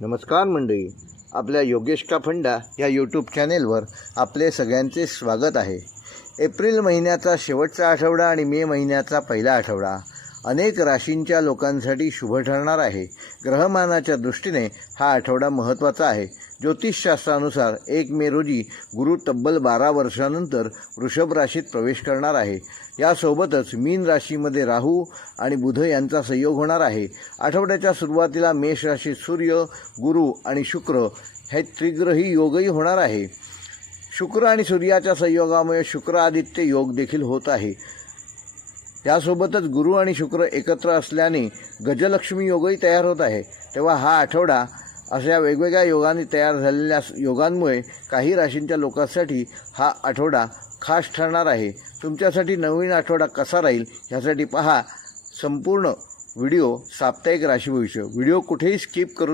नमस्कार मंडळी. आपल्या योगेश का फंडा या यूट्यूब चॅनेलवर आपले सगळ्यांचे स्वागत आहे. एप्रिल महिन्याचा शेवटचा आठवडा आणि मे महिन्याचा पहिला आठवडा. अनेक राशींच्या लोकांसाठी शुभ ठरणार आहे. ग्रहमानाच्या दृष्टीने हा आठवडा महत्त्वाचा आहे. ज्योतिषशास्त्रानुसार एक मे रोजी गुरु तब्बल बारा वर्षानंतर वृषभ राशीत प्रवेश करणार आहे. यासोबतच मीन राशीमध्ये राहू आणि बुध यांचा संयोग होणार आहे. आठवड्याच्या सुरुवातीला मेष राशीत सूर्य गुरु आणि शुक्र हे त्रिग्रही योगही होणार आहे. शुक्र आणि सूर्याच्या संयोगामुळे शुक्र आदित्य योग देखील होत आहे. यासोबतच गुरु आणि शुक्र एकत्र असल्याने गजलक्ष्मी योगही तयार होत आहे. तेव्हा हा आठवडा अशा वेगवेगळ्या योगांनी तयार झालेल्या योगांमुळे काही राशींच्या लोकांसाठी हा आठवडा खास ठरणार आहे. तुमच्यासाठी नवीन आठवडा कसा राहील ह्यासाठी पहा. संपूर्ण व्हिडिओ साप्ताहिक राशी भविष्य व्हिडिओ कुठेही स्किप करू